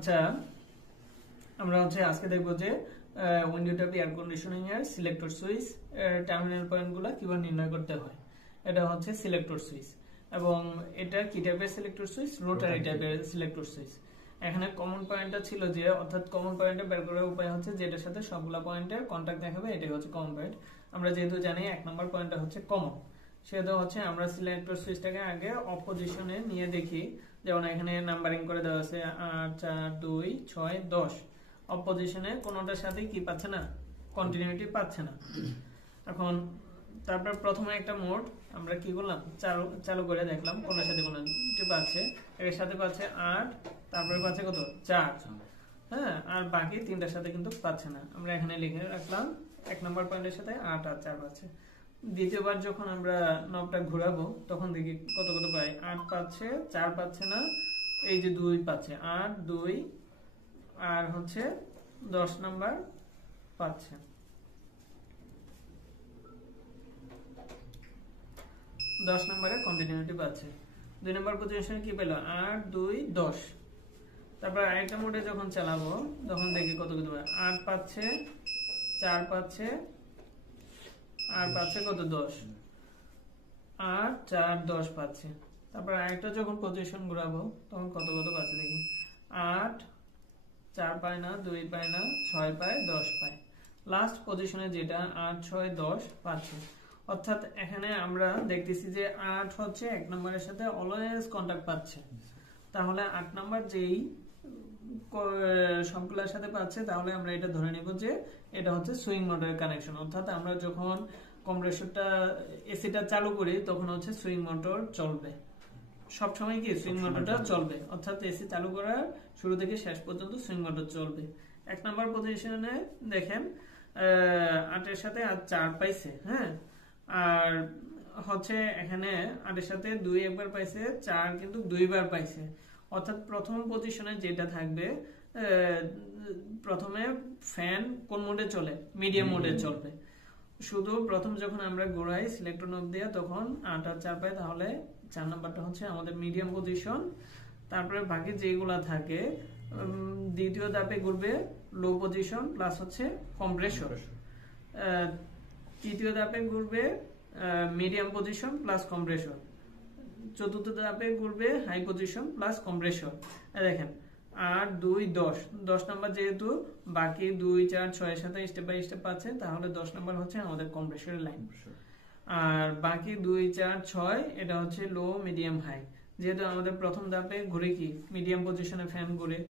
আচ্ছা, আমরা আজকে দেখবো যে উইন্ডো ট্যাব এয়ার কন্ডিশনিং এর সিলেক্টর সুইচ টার্মিনাল পয়েন্টগুলো কিভাবে নির্ণয় করতে হয়। এটা হচ্ছে সিলেক্টর সুইচ এবং এটা কি টাইপের সিলেক্টর সুইচ? রোটারি টাইপের সিলেক্টর সুইচ। এখানে কমন পয়েন্টটা ছিল যে, অর্থাৎ কমন পয়েন্টে বের করার উপায় হচ্ছে যেটার সাথে সবগুলা পয়েন্টের কন্টাক্ট দেখাবে, এটাই হচ্ছে কমন পয়েন্ট। আমরা যেহেতু জানি 1 নম্বর পয়েন্টটা হচ্ছে কমন, সেটা হচ্ছে আমরা সিলেক্টর সুইচটাকে আগে অপোজিশনে নিয়ে দেখি। যেমন এখানে নাম্বারিং করে দেওয়া আছে 8 4 2 6 10। অপোজিশনে কোনোটার সাথে কি পাচ্ছে না, কন্টিনিউটি পাচ্ছে না। এখন তারপর প্রথমে একটা মোড আমরা কি করলাম, চালু করে দেখলাম কোনটার সাথে কোনটা পাচ্ছে। এর সাথে পাচ্ছে 8, তারপরে পাচ্ছে কত 4। হ্যাঁ, আর বাকি তিনটার সাথে কিন্তু পাচ্ছে না। আমরা এখানে লিখে রাখলাম 1 নম্বর পয়েন্টের সাথে 8 আর 4 পাচ্ছে। দ্বিতীয়বার যখন আমরা নবটা ঘোরাবো তখন দেখি কত কত পাই। 8 পাচ্ছে, 4 পাচ্ছে না, এই যে 2 পাচ্ছে। 8 2 আর হচ্ছে 10 নাম্বার পাচ্ছে। 10 নম্বরে কন্টিনিউটি পাচ্ছে। 2 নম্বর পজিশনে কি পেল? 8 2 10। তারপর আরেকটা মোডে যখন চালাবো তখন দেখি কত কত পায়। 8 পাচ্ছে, 4 পাচ্ছে, আর পাচ্ছে কত 10। 8 4 10 পাচ্ছে। তারপর আরেকটা যখন পজিশন ঘোরাবো তখন কত কত পাচ্ছে দেখি। 8 4 পায় না, 2 পায় না, 6 পায়, 10 পায়। লাস্ট পজিশনে যেটা 8 6 10 পাচ্ছে। অর্থাৎ এখানে আমরা দেখতেছি যে 8 হচ্ছে 1 নম্বরের সাথে অলওয়েজ কন্টাক্ট পাচ্ছে। তাহলে 8 নাম্বার যেই সবগুলোর সাথে পাচ্ছে, তাহলে আমরা এটা ধরে নিব যে এটা হচ্ছে সুইং মোটরের কানেকশন। অর্থাৎ আমরা যখন কম্প্রেসরটা এসিটা চালু করি তখন হচ্ছে সুইং মোটর চলবে। সবসময় কি সুইং মোটরটা চলবে, অর্থাৎ এসি চালু করার শুরু থেকে শেষ পর্যন্ত সুইং মোটর চলবে। 1 নম্বর পজিশনে দেখেন 8 এর সাথে আর 4 পাইছে। হ্যাঁ, আর হচ্ছে এখানে 8 এর সাথে 2 একবার পাইছে, 4 কিন্তু 2 বার পাইছে। অর্থাৎ প্রথম পজিশনে যেটা থাকবে, প্রথমে ফ্যান কোন মোডে চলে? মিডিয়াম মোডে চলবে। শুধু প্রথম যখন আমরা ঘোরাই সিলেক্টর নব দিয়ে তখন 8 আর 4 পাই, তাহলে 4 নাম্বারটা হচ্ছে আমাদের মিডিয়াম পজিশন। তারপরে বাকি যেগুলা থাকে দ্বিতীয় ধাপে ঘুরবে লো পজিশন প্লাস হচ্ছে কম্প্রেসর। তৃতীয় ধাপে ঘুরবে মিডিয়াম পজিশন প্লাস কম্প্রেসর। চতুর্থ ধাপে ঘুরবে হাই পজিশন প্লাস কম্প্রেসর। দেখেন 8 2 10। 10 নাম্বার যেহেতু বাকি 2 4 6 এর সাথে স্টেপ বাই স্টেপ পাচ্ছে, তাহলে 10 নাম্বার হচ্ছে আমাদের কম্প্রেসরের লাইন। আর বাকি 2 4 6 এটা হচ্ছে লো মিডিয়াম হাই। যেহেতু আমাদের প্রথম ধাপে ঘুরে কি মিডিয়াম পজিশনে ফ্যান ঘুরে,